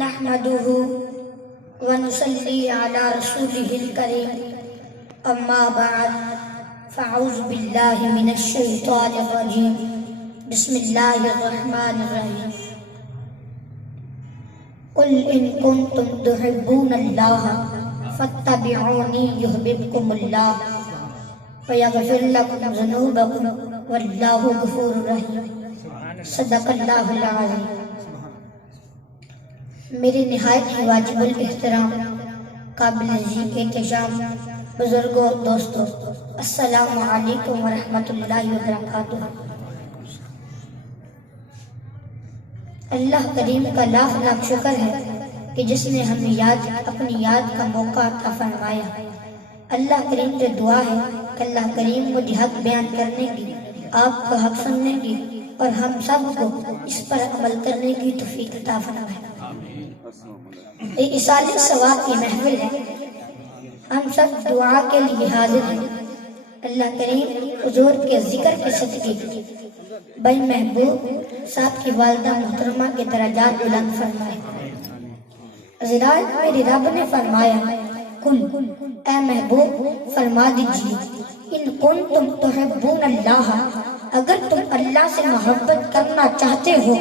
نحمده ونصلي على رسوله الكريم اما بعد فاعوذ بالله من الشيطان الرجيم بسم الله الرحمن الرحيم قل ان كنتم تحبون الله فاتبعوني يحببكم الله ويغفر لكم ذنوبكم والله غفور رحيم صدق اللہ العظیم۔ میرے نہایت ہی واجب الاحترام قابل ذکر احتشام بزرگوں دوستوں، السلام علیکم ورحمۃ اللہ وبرکاتہ۔ اللہ کریم کا لاکھ لاکھ شکر ہے کہ جس نے ہمیں اپنی یاد کا موقع عطا فرمایا۔ اللہ کریم سے دعا ہے کہ اللہ کریم مجھے حق بیان کرنے کی، آپ کو حق سننے کی اور ہم سب کو اس پر عمل کرنے کی توفیق عطا فرمائے۔ یہ اصال ثواب کی محفل ہے، ہم سب دعا کے لیے حاضر ہیں۔ اللہ کریم حضور کے ذکر کے صدقے بھائی محبوب صاحب کی والدہ محترمہ کے درجات بلند فرمائے۔ حضرات، میرے رب نے فرمایا کن، اے محبوب فرما دیجئے، ان کنتم تحبون اللہ، اگر تم اللہ سے محبت کرنا چاہتے ہو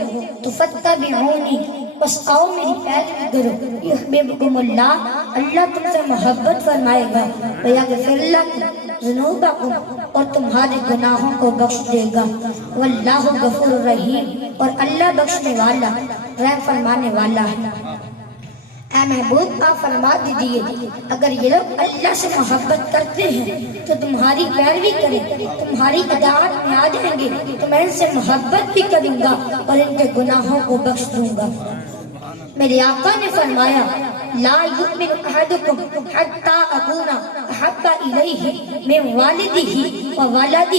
تو فتبعونی، بس آؤ میری پیروی کرو، یحببکم اللہ، اللہ تم سے محبت فرمائے گا، ویغفر لکم ذنوبکم، اور تمہارے گناہوں کو بخش دے گا، واللہ غفور رحیم، اور اللہ بخشنے والا رحم فرمانے والا ہے۔ اے محبوب آپ فرما دیجئے، اگر یہ لوگ اللہ سے محبت کرتے ہیں تو تمہاری پیروی کریں، تمہاری اطاعت میں آ جائیں گے تو میں ان سے محبت بھی کروں گا اور ان کے گناہوں کو بخش دوں گا۔ میرے آقا نے فرمایا لا یؤمن احدکم حتی اکون احب الیہ من والدہ وولدہ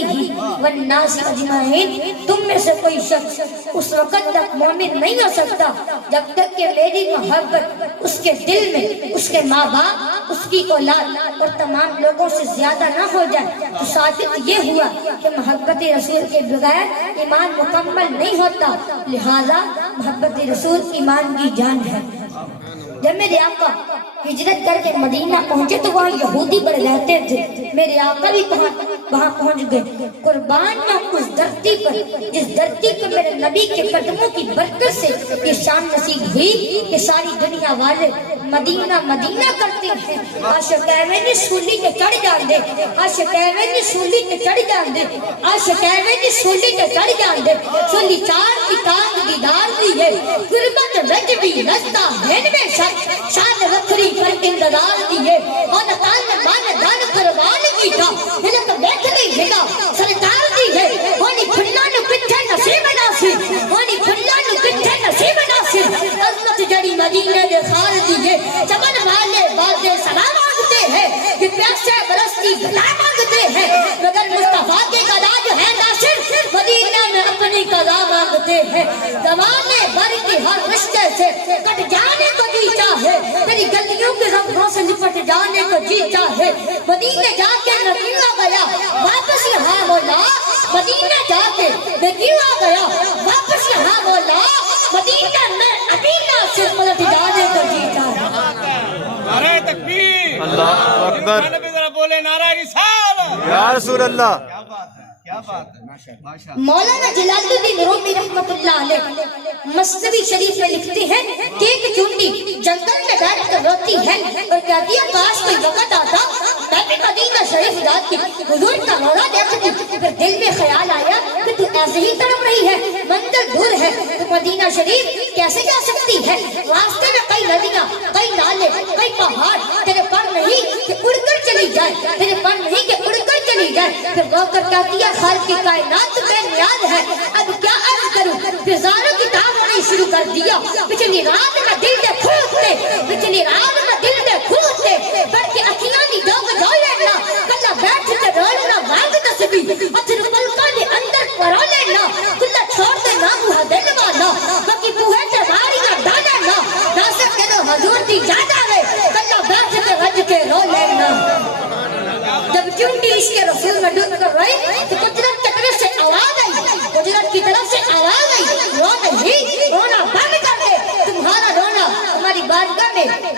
والناس اجمعین، تم میں سے کوئی شخص اس وقت تک مومن نہیں ہو سکتا جب تک کہ میری محبت اس کے دل میں اس کے ماں باپ، اس کی اولاد اور تمام لوگوں سے زیادہ نہ ہو جائے۔ تو ثابت یہ ہوا کہ محبت رسول کے بغیر ایمان مکمل نہیں ہوتا، لہذا محبت رسول ایمان کی جان ہے۔ جب میرے آقا ہجرت کر کے مدینہ پہنچے تو وہاں یہودی بڑھ رہتے تھے، میرے آقا بھی وہاں پہنچ گئے۔ قربان میں اس دھرتی پر، جس دھرتی کو میرے نبی کے قدموں کی برکت سے یہ شان نصیب ہوئی کہ ساری دنیا والے مدینہ مدینہ کرتے ہیں۔ عاشقین نے سولی کے چڑھ جان دے، عاشقین نے سولی کے چڑھ جان دے، عاشقین نے سولی کے چڑھ جان دے، سولی چار کی تانگ دیدار دی ہے، قربت رجبی رستہ ہین میں شان رکھری پر اندرار دی ہے، اور نتان مان دان قربان کی تھا ملک بیٹھ گئی جگہ سرکار دی ہے، ہونی کھلا نو کتھے نصیب ناصر، ہونی کھلا نو کتھے نصیب ناصر، عظمت جڑی مدینہ دے خار دی ہے، چمن والے بازے سلام مانگتے ہیں، کہ پیاسے برستی بلا مانگتے ہیں، مگر مصطفیٰ کے قضا جو ہے ناصر، مدینہ میں اپنی قضا مانگتے ہیں۔ زمانے بھر کی ہر رشتے سے کٹ جانے کو جی چاہے، تیری گلیوں کے رنگوں سے لپٹ جانے کو جی چاہے، مدینہ جا کے میں کیوں آ گیا واپس یہاں مولا، مدینہ جا کے میں کیوں آ گیا واپس یہاں مولا، مدینہ میں ابھی ناصر پلٹ جانے کو جی چاہے۔ نعرہ تکبیر، اللہ اکبر، نبی ذرا بولے نعرہ رسالت، یا رسول اللہ۔ کیا بات ہے، ماشاءاللہ۔ مولانا جلال الدین رومی رحمت اللہ علیہ مثنوی شریف میں لکھتے ہیں کہ ایک چونٹی جنگل میں بیٹھ کر روتی ہے اور کہتی ہے کاش کوئی وقت آتا میں بھی مدینہ شریف جاتی، حضور کا رونا دیکھتی، پھر دل میں خیال آیا کہ تو ایسے ہی تڑپ رہی ہے، منزل دور ہے تو مدینہ شریف کیسے جا سکتی ہے، راستے میں کئی ندیاں، کئی نالے، کئی پہاڑ، تیرے پر نہیں کہ اڑ کر چلی جائے، تیرے پر نہیں کہ اڑ کر چلی جائے، پھر رو کر کہتی ہے خالق کی کائنات بے نیاز ہے، اب کیا عرض کروں، پھر زاروں کی تاب ہونے شروع کر دیا، پچھلی رات میں دل دے کھوتے، پچھلی رات میں دل دے کھوتے، بڑھ کے اکھیاں نہیں جو گجو لینا، کلا بیٹھ کے روڑنا وانگ تسبی، اتر پلکا نے اندر پرو لینا، کلا چھوڑ دے نا موہ دل والا، باقی بوہے تے واریاں ڈالا نا، ناصر کے دو حضور دی جاتا ہے، کلا بیٹھ کے رج کے رو لینا۔ جب چونٹی عشق رسول میں ڈوب کر روئی تو قدرت کی طرف سے آواز آئی، قدرت کی طرف سے آواز آئی، رو نہیں، رونا بند کر دے، تمہارا رونا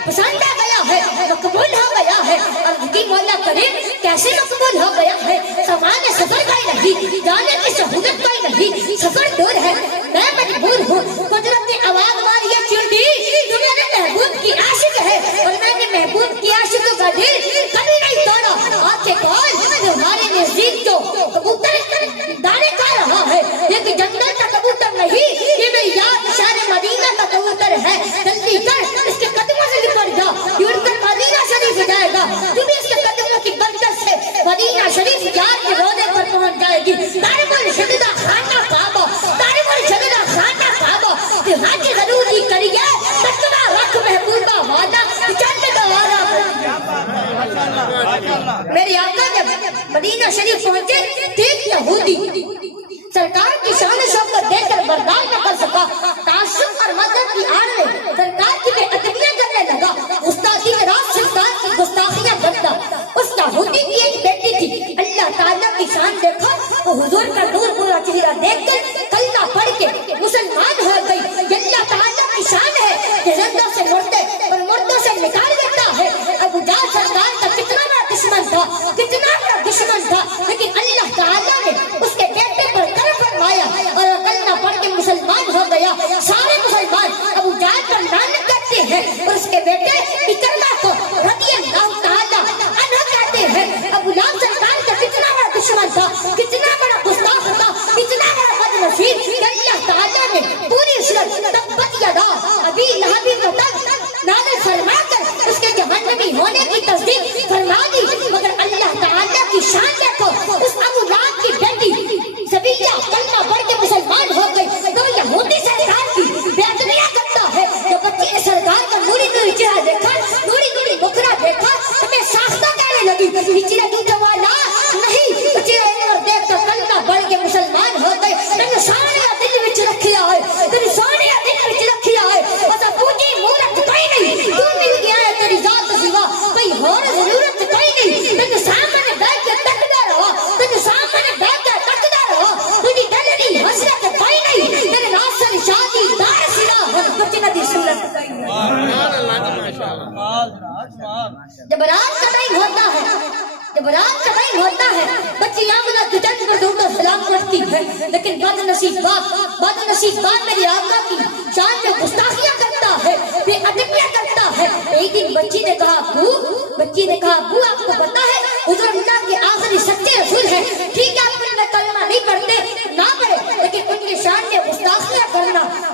پسند آ گیا ہے، مقبول ہو گیا ہے۔ عرض کی مولا کریم کیسے مقبول ہو گیا ہے؟ سامان سفر کا ہی نہیں، جانے کی سہولت کا ہی نہیں، سفر دور ہے، میں مجبور ہوں۔ قدرت نے آواز ماری ہے چونٹی تو میرے محبوب کی عاشق ہے، اور میں نے محبوب کی عاشق کا دل کبھی نہیں توڑا۔ آنکھیں کھول، تمہارے نزدیک جو کبوتر دانے کھا رہا ہے، یہ کہ جنگل کا کبوتر نہیں، یہ میری یاد شان مدینہ کا کبوتر ہے۔ جلدی کر اس کے قدموں سے لپٹ جا، یہ اڑ کر مدینہ شریف جائے گا، تو بھی اس کے قدموں کی برکت سے مدینہ شریف یار کے روضے پر پہنچ جائے گی۔ تارے بول شددہ خانہ کعبہ، تارے بول شددہ خانہ کعبہ، کہ حج ضرور ہی کریے، تقویٰ رکھ محبوبہ وعدہ، چند دوارا۔ میرے آقا جب مدینہ شریف پہنچے، دیکھ یہودی سرکار کی شان و شوکت دیکھ کر برداشت نہ کر سکا، تعصب اور مذہب کی آڑ میں سرکار کی بے ادبیاں کرنے لگا، گستاخی میں رات سرکار کی گستاخیاں کرتا۔ اس یہودی کی ایک بیٹی تھی، اللہ تعالیٰ کی شان دیکھا وہ حضور کا نور پورا چہرہ دیکھ کر کلمہ پڑھ کے مسلمان ہو گئی۔ یہ اللہ تعالیٰ کی شان ہے کہ زندوں سے مردے اور مردوں سے نکال دیتا ہے۔ ابو جہل سرکار کا کتنا بڑا دشمن تھا، کتنا بڑا دشمن تھا، لیکن اللہ تعالیٰ نے اس کے بیٹے پر کرم فرمایا اور کلمہ پڑھ کے مسلمان ہو گیا۔ سارے مسلمان ابو جہل پر لعنت کرتے ہیں اور اس کے بیٹے اکرمہ کو رضی اللہ تعالیٰ عنہ کہتے ہیں۔ ابو لہب سرکار کا کتنا بڑا دشمن تھا، کتنا بڑا گستاخ تھا، کتنا بڑا بدنصیب کہ اللہ تعالیٰ نے پوری صورت تبت یدا ابی لہب وتب نازل فرما کر اس کے جہنمی ہونے کی تصدیق فرما دی۔ مگر اللہ تعالیٰ کی شان دیکھو، اس ابو لہب کی بیٹی سبیہ کلمہ پڑھ کے مسلمان ہو گئی، تو یہودی سرکار کی بے ادبیاں کرتا ہے۔ جو بچی نے سرکار کا نوری نوری چہرہ دیکھا، نوری نوری بکرا دیکھا، ہمیں ساختہ کہنے لگی، چہرہ دودھ والا نہیں، چہرہ انور دیکھ کر کلمہ پڑھ کے مسلمان ہو گئے۔ تینے سارے دل وچ رکھیا ہے، تینے سارے دل وچ رکھیا ہے، بس پوجی مورت کوئی نہیں، تو مل گیا ہے تیری ذات سوا کوئی اور ضرورت کوئی نہیں۔ تینے سامنے بیٹھ کے تکدا رہا، تینے سامنے بیٹھ کے تکدا رہا، تجھے دلنی حسرت کوئی نہیں، تیرے ناصر شادی دار سنا بچنا دی سنت کوئی نہیں۔ جب رات کا ٹائم ہوتا ہے، جب رات کا ٹائم ہوتا ہے، بچی آمنہ کچن پر درود و سلام پڑھتی ہے، لیکن بد نصیب باپ میری آقا کی شان میں گستاخیاں کرتا ہے، بے ادبیاں کرتا ہے۔ ایک دن بچی نے کہا ابو آپ کو پتا ہے حضور اللہ کے آخری سچے رسول ہیں، ٹھیک ہے آپ نے کلمہ نہیں پڑھتے نہ پڑھے، لیکن ان کی شان میں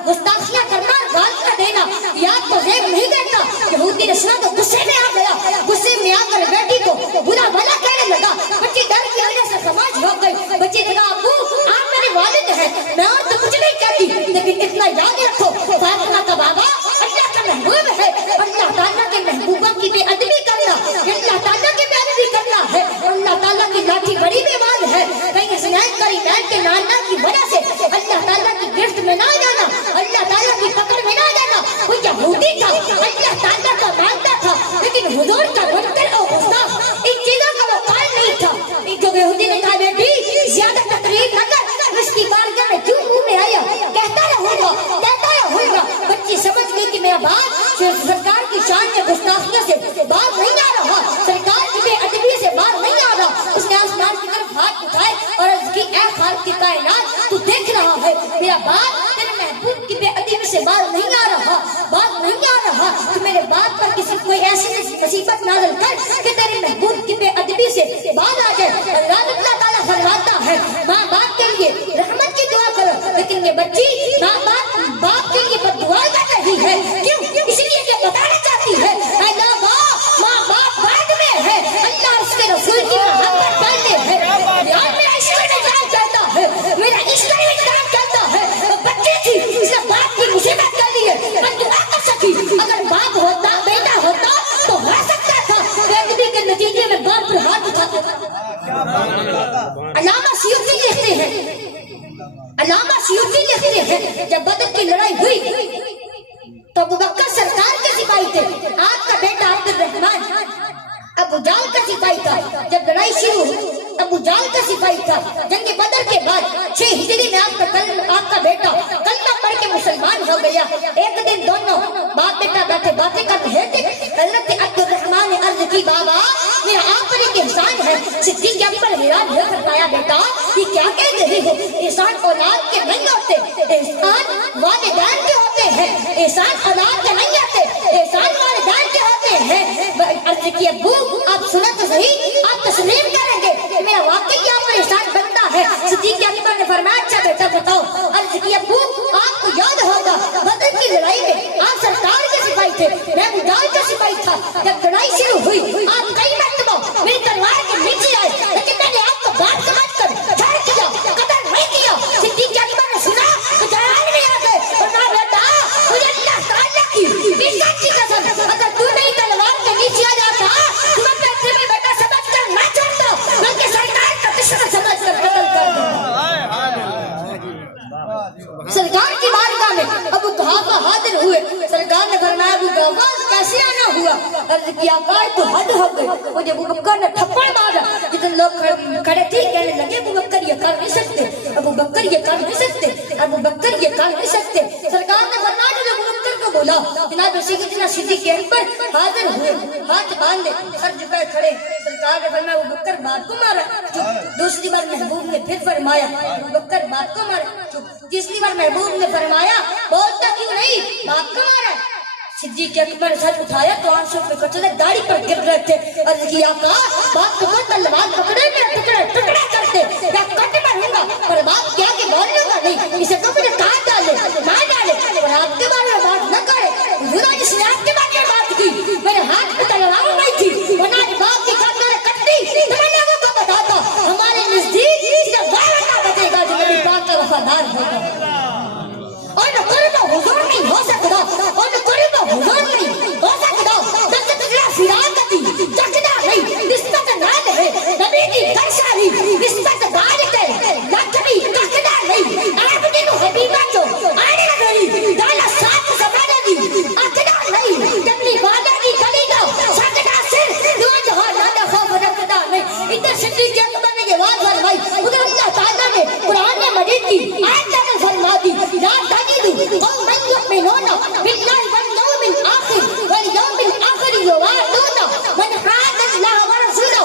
گستاخیاں کرنا گالیاں دینا یا آپ کو زیب نہیں دیتا۔ یہودی نے سنا تو غصے میں آ گیا، غصے میں آ کر بیٹی کو برا بھلا کہنے لگا۔ بچی ڈر کی وجہ سے سماج ہو گئی۔ بچی نے کہا ابو آپ میرے والد ہیں، میں اور تو کچھ نہیں کہتی، لیکن اتنا یاد رکھو فاطمہ کا بابا اللہ کا محبوب ہے، اللہ تعالیٰ کے محبوبہ کی بے ادبی کرنا اللہ تعالیٰ کی بے ادبی کرنا ہے، اور اللہ تعالیٰ کی لاٹھی بڑی بیمار ہے، کہیں حسنین کریمین کے نانا کی وجہ سے اللہ تعالیٰ کی گرفت میں نہ جانا، اللہ تعالیٰ کی پکڑ میں نہ جانا۔ وہ یہودی تھا، اللہ تعالیٰ کا مانتا تھا، لیکن حضور کا منکر اور گستاخ ان چیزوں کا وہ قائل نہیں تھا۔ جو یہودی نے کہا بیٹی زیادہ تقریر نہ کر، اس کی بارگاہ میں جو منہ میں آیا کہتا رہوں گا۔ بچی سمجھ گئی کہ میرا باپ سرکار کی شان میں گستاخیوں سے باہر نہیں آ رہا، سرکار کی بے ادبی سے باہر نہیں آ رہا۔ اس نے آسمان کی طرف ہاتھ اٹھائے اور عرض کی اے خالق کی کائنات تو دیکھ رہا ہے میرا باپ تیرے محبوب کی بے ادبی سے باہر نہیں آ رہا، تو میرے باپ پر کسی کوئی ایسی مصیبت نازل کر کہ تیرے محبوب کی بے ادبی سے باہر آ جائے۔ اللہ تعالیٰ فرماتا ہے ماں باپ کے لیے رحمت کی دعا کرو، لیکن یہ بچی ماں باپ کے لیے بد دعا کر رہی ہے، کیوں؟ اس لیے کہ بتانا چاہتی ہے اے ماں باپ بعد میں ہے، اللہ اس کے رسول کی محبت پہلے ہے۔ یار میرا عشق میں جان چاہتا ہے، میرا عشق میں جان چاہتا ہے۔ بچی تھی اس نے باپ کی مصیبت کر لی ہے، میں دعا کر سکی، اگر باپ ہوتا بیٹا ہوتا تو ہو سکتا تھا بے ادبی کے نتیجے میں باپ پر ہاتھ اٹھاتا تھا۔ علامہ سیوطی لکھتے ہیں جب بدر کی لڑائی ہوئی تو ابو بکر سرکار کے سپاہی تھے، آپ کا بیٹا عبد الرحمن ابو جال کا سپاہی تھا۔ جب لڑائی شروع ہوئی ابو جال کا سپاہی تھا۔ جنگ بدر کے بعد 6 ہجری میں آپ کا بیٹا کلمہ پڑھ کے مسلمان ہو گیا۔ ایک دن دونوں باپ بیٹا بیٹھے باتیں کر رہے تھے، صدیق اکبر حیران ہو کر پایا بیٹا یہ کیا کہہ رہے ہو؟ احسان اولاد کے نہیں ہوتے، احسان والدین کے ہوتے ہیں، احسان اولاد کے نہیں ہوتے، احسان والدین کے ہوتے ہیں۔ عرض کی ابو آپ سنیں تو صحیح، آپ تسلیم کریں گے کہ میرا واقعی آپ پر احسان بنتا ہے؟ صدیق اکبر نے فرمایا اچھا بیٹا بتاؤ۔ عرض کی ابو آپ کو یاد ہوگا بدر کی لڑائی میں آپ سرکار کے سپاہی تھے، میں مجال کا سپاہی تھا، جب لڑائی شروع ہوئی آپ کئی مرتبہ میری تلوار کے نیچے آئے لیکن میں نے آپ کو بات سمجھ کر چھوڑ دیا، قتل نہیں کیا۔ صدیق اکبر نے سنا تو جلال میں آ گئے اور کہا بیٹا مجھے اللہ تعالیٰ کی عزت کی قسم اگر تو میری تلوار کے نیچے آ جاتا تو میں تمہیں بیٹا سمجھ کر نہ چھوڑتا بلکہ سرکار کا دشمن سمجھ کر قتل کر دوں۔ سرکار کی بارگاہ میں ابو قحافہ حاضر ہوئے، سرکار نے فرمایا ابو قحافہ کیسے آنا ہوا؟ عرض کیا تو حد ہو گئی۔ مجھے ابو بکر نے تھپڑ مارا، جتنے لوگ کھڑے تھے کہنے لگے ابو بکر یہ کر نہیں سکتے، ابو بکر یہ کر نہیں سکتے، ابو بکر یہ کر نہیں سکتے۔ سرکار نے فرمایا جب ابو بکر کو بولا جناب سیدنا صدیق اکبر حاضر ہوئے، ہاتھ باندھے سر جھکائے کھڑے، سرکار نے فرمایا ابو بکر بات کو مارا۔ دوسری بار محبوب نے پھر فرمایا ابو بکر بات کو مارا۔ تیسری بار محبوب نے فرمایا بولتا کیوں نہیں، بات کو مارا۔ صدیق اکبر نے سر اٹھایا تو آنسوں پہ قطرے داڑھی پر گر رہے تھے۔ عرض کیا آقا بات کو مت تلوار پکڑے میں ٹکڑے ٹکڑے کرتے یا کٹ مروں گا، پر بات کیا کہ بول لوں گا نہیں، اسے تو مجھے کاٹ ڈالے مار ڈالے، اور آپ کے بارے میں بات نہ کرے۔ حضور جس نے آپ کے بارے میں بات کی میرے ہاتھ میں تلوار نہیں تھی، ورنہ بات کی کٹ میں نے کٹ دی تو میں لوگوں کو بتاتا ہمارے نزدیک صرف غیرت کا بچے گا جو نبی پاک کا وفادار ہوگا، اور نہ قرب حضور نہیں ہو سکتا، اور نہ قرب حضور نہیں ہو سکتا، جب تک فراقتی جگدہ نہیں نسبت نال ہے نبی کی درشاری نسبت بارک ہے لکھنی ککدہ نہیں عرب دنو حبیبہ جو آنے لگئی دالا ساتھ زمانہ دی اکدہ نہیں جبنی وعدہ کی کلیدہ سکدہ سر دو جہاں لانا خوف رکھدہ نہیں۔ ادھر صدیق اکبر نے یہ واضح فرمائی، ادھر اللہ تعالیٰ نے قرآن مجید کی آیت نازل فرما دی لا تجد قوما یؤمنون باللہ والیوم الآخر والیوم الآخر یوادون من حاد اللہ ورسولہ۔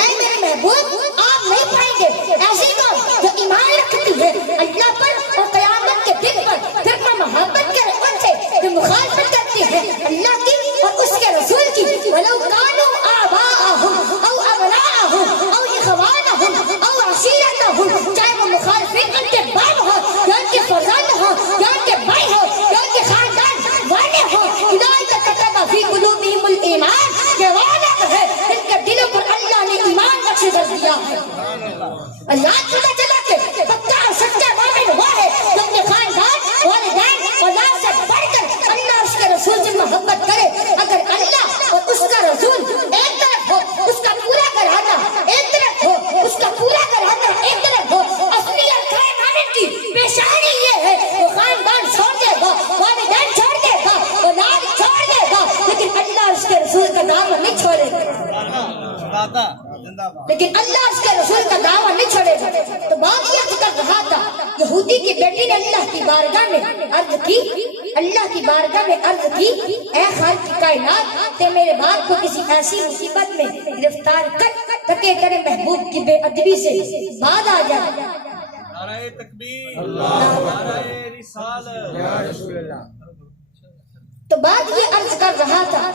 اے میرے محبوب آپ نہیں پائیں گے ایسی قوم جو ایمان رکھتی ہے اللہ پر اور قیامت کے دن پر، پھر وہ محبت کے ان سے جو مخالفت کرتی ہے اللہ کی اور اس کے رسول کی، ولو کانوا آباءہم او ابناءہم او اخوانہم او عشیرتہم، چاہے وہ مخالفین ان کے باپ ہو یا ان کے فرزند ہو یا ان کے بھائی ہو یا ان کے خاندان والے ہو، اولئک کتب فی قلوبہم الایمان، کہ وعدہ ہے ان کے دلوں پر اللہ نے ایمان نقش کر دیا ہے۔ اللہ پتہ چلا کہ پکا اور سچا مومن وہ ہے جو اپنے خاندان والدین اولاد سے بڑھ کر اللہ اور اس کے رسول سے محبت کرے۔ اگر اللہ اور اس کا رسول ایک طرف ہو، اس کا پورا گھرانہ ایک طرف ہو، اس کا پورا گھرانہ ایک طرف ہو، اصلی ارکان مومن کی پیشانی یہ ہے وہ خاندان چھوڑ دے گا، والدین چھوڑ دے گا، اولاد چھوڑ دے گا، لیکن اللہ اور اس کے رسول کا دعویٰ نہیں چھوڑے گا، لیکن اللہ اس کے رسول کا دعویٰ نہیں چھوڑے گا۔ تو بات یہ کر رہا تھا یہودی کی بیٹی نے اللہ کی بارگاہ میں عرض کی، اللہ کی بارگاہ میں عرض کی اے خالق کی کائنات تے میرے باپ کو کسی ایسی مصیبت میں گرفتار کر تاکہ تیرے محبوب کی بے ادبی سے بعد آ جائے۔ نعرہ تکبیر، نعرہ رسالت، یا رسول اللہ۔ تو بات یہ عرض کر رہا تھا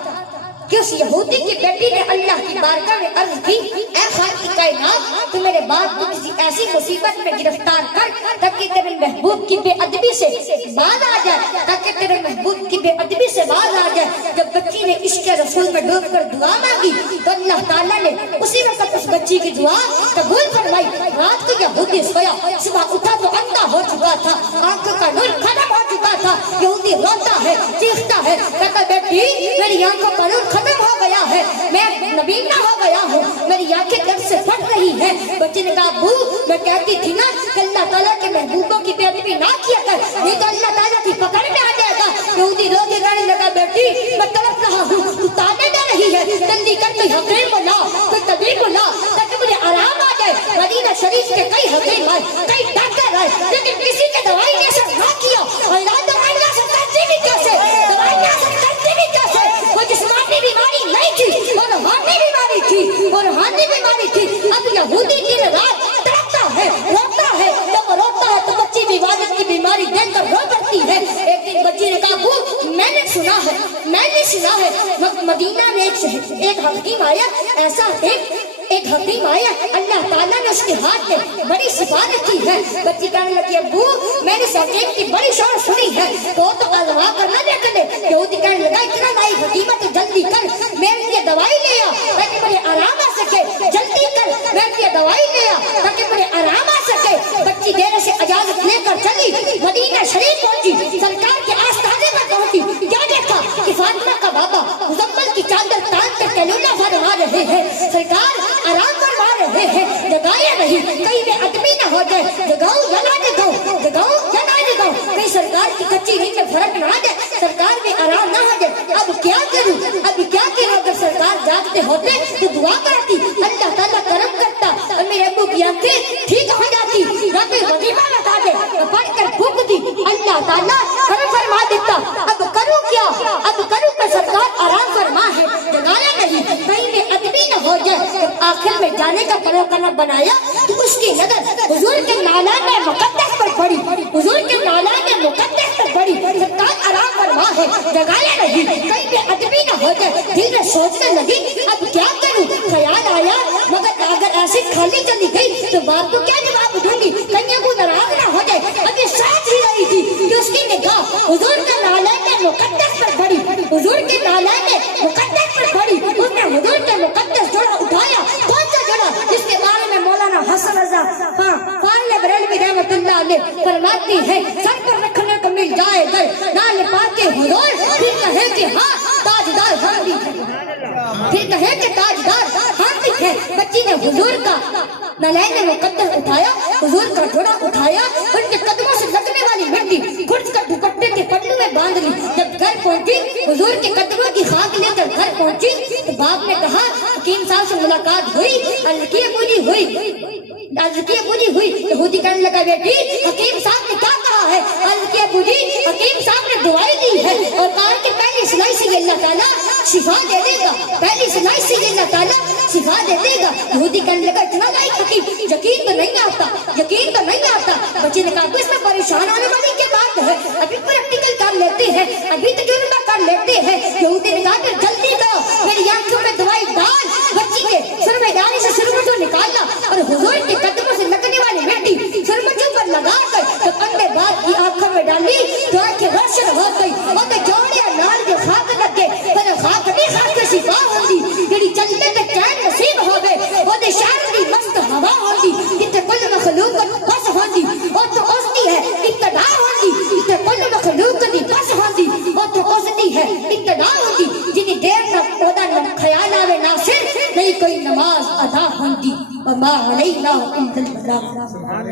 کہ اس یہودی کی بیٹی نے اللہ کی بارگاہ میں عرض کی اے خالق کی کائنات تو میرے باپ کو کسی ایسی مصیبت میں گرفتار کر تاکہ تیرے محبوب کی بے ادبی سے باز آ جائے، تاکہ تیرے محبوب کی بے ادبی سے باز آ جائے۔ جب بچی نے عشق رسول میں ڈوب کر دعا مانگی تو اللہ تعالیٰ نے اسی وقت اس بچی کی دعا قبول فرمائی۔ رات کو یہودی سویا، صبح اٹھا تو اندھا ہو چکا تھا، آنکھوں کا نور ختم ہو چکا تھا۔ یہودی روتا ہے، چیختا ہے، کہتا بیٹی میری آنکھوں کا نور ختم ہو گیا ہے، میں نبینا ہو گیا ہوں، میری آنکھیں درد سے پھٹ رہی ہیں۔ بچے نے کہا ابو میں کہتی تھی نا کہ اللہ تعالیٰ کے محبوبوں کی بے ادبی نہ کیا کر، نہیں تو اللہ تعالیٰ کی پکڑ میں آ جائے گا۔ یہودی رو کے کہنے لگا بیٹی میں تڑپ رہا ہوں، تو تانے دے رہی ہے، جلدی کر کوئی حکیم کو لا، کوئی طبیب کو لا تاکہ مجھے آرام آ جائے۔ مدینہ شریف کے کئی حکیم آئے، کئی ڈاکٹر آئے، لیکن کسی کے دوائی نے اثر نہ کیا۔ اللہ دوائی نے اثر کرتی بھی کیسے، دوائی نے اثر کرتی بھی کیسے؟ وہ جسمانی بیماری نہیں تھی، وہ روحانی بیماری تھی، وہ روحانی بیماری تھی۔ اب سنا ہے مدینہ میں ایک حکیم آیا، ایسا ایک حکیم آیا، اللہ تعالیٰ نے اس کے ہاتھ میں بڑی سفارت کی ہے۔ بچی کہنے لگی ابو میں نے سبجیکٹ کی بڑی شور سنی ہے تو آزما کرنا دے کر دے۔ یہودی کہنے لگا اتنا بھائی حکیمہ تو جلدی کر میرے لیے دوائی لے آ تاکہ مجھے آرام آ سکے، جلدی کر میرے لیے دوائی لے آ تاکہ مجھے آرام آ سکے۔ بچی دیر سے اجازت لے کر چلی، مدینہ شریف پہنچی، سرکار کے آستانے پر پہنچی، کیا دیکھا کہ فاطمہ کا بابا مزمل کی چادر تان کر کلولہ فرما رہے ہیں، سرکار آرام فرما رہے ہیں، جگایا نہیں کہیں میں ادمی نہ ہو جائے، جگاؤ یا نہ جگاؤ، جگاؤ یا نہ جگاؤ، کہیں سرکار کی کچی نیند میں فرق نہ آ جائے، سرکار میں آرام نہ ہو جائے۔ اب کیا کروں، اب کیا کروں؟ اگر سرکار جاگتے ہوتے تو دعا کرتی، اللہ تعالیٰ کرم کرتا اور میرے ابو کی آنکھیں ٹھیک ہو جاتی، یا کوئی وظیفہ بتا دے پڑھ کر پھونک دی، اللہ تعالیٰ کرم فرما دیتا۔ اب کروں کیا، اب کروں کہ سرکار آرام فرما ہے، جگانا نہیں کہیں میں ادمی نہ ہو جائے۔ آخر میں جانے کا پروگرام بنایا تو اس کی نظر حضور کے نالان میں مقدس پر پڑی، حضور کے نالان میں مقدس پر پڑی، سرکار آرام فرما ہے، جگایا نہیں کہیں میں ادمی نہ ہو جائے۔ دل میں سوچنے لگی اب کیا کروں، خیال آیا مگر اگر ایسی خالی چلی گئی تو باپ کو کیا جواب دوں گی، کہیں وہ ناراض نہ ہو جائے۔ ابھی سوچ ہی رہی تھی کہ اس کی نگاہ حضور کے نالان میں مقدس پر پڑی، حضور کے نالان میں مقدس پر پڑی، اس نے حضور کے مقدس جوڑا اٹھایا، کون سا جوڑا جس کے بارے میں مولانا حسن رضا فاضل بریلوی رحمۃ اللہ علیہ فرماتی ہے سر پر رکھنے کو مل جائے گا نال پاک حضور، پھر کہے کہ ہاں تاجدار ہم بھی ہیں، پھر کہے کہ تاجدار ہم بھی ہیں۔ بچی نے حضور کا نالین میں مقدس اٹھایا، حضور کا جوڑا اٹھایا، ان کے قدموں سے لگنے والی مٹی کھرچ کر دوپٹے کے پلو میں باندھ لی۔ جب گھر پہنچی حضور کے قدموں کی خاک لے کر گھر پہنچی تو باپ نے کہا حکیم صاحب سے ملاقات ہوئی، الکیہ پوری ہوئی۔ یہودی کہنے لگا بیٹی حکیم صاحب نے کیا کہا ہے؟ الکیہ پوری، حکیم صاحب نے دعائی دی ہے اور کہا کہ پہلی سلائی سے اللہ تعالیٰ شفا دے دے گا، پہلی سلائی سے اللہ تعالیٰ شفا دے دے گا۔ یہودی کہنے لگا اتنا لائق حکیم، یقین تو نہیں آتا۔ بچے نے کہا اس میں پریشان ہونے والی کیا بات ہے، ابھی پریکٹیکل کر لیتے ہیں، ابھی تجربہ کر لیتے ہیں۔ یہودی نے کہا کہ جلدی کرو میری آنکھوں میں دوائی ڈال۔ بچی کے سرمدانی سے سرمجو نکالا اور حضور کے قدموں سے لگنے والی مٹی سرمجو پر لگا کر جب اپنے باپ کی آنکھوں میں ڈالی تو آنکھیں روشن ہو گئی اور جوڑے نال جو خاک لگے پر خاک نہیں خاک شفا ہوگی، جڑی چلنے تے چین نصیب ہو گئے وہ دے شان دی مست ہوا ہوگی، جتے کل مخلوق بس ہوگی اور تو استی ہے ابتدا ہوگی، جتے کل مخلوق دی بس ہوگی اور تو استی ہے ابتدا ہوگی، جنی دیر تک خدا خیال آوے ناصر نہیں کوئی نماز ادا ہوگی، وما علینا الا البلاغ۔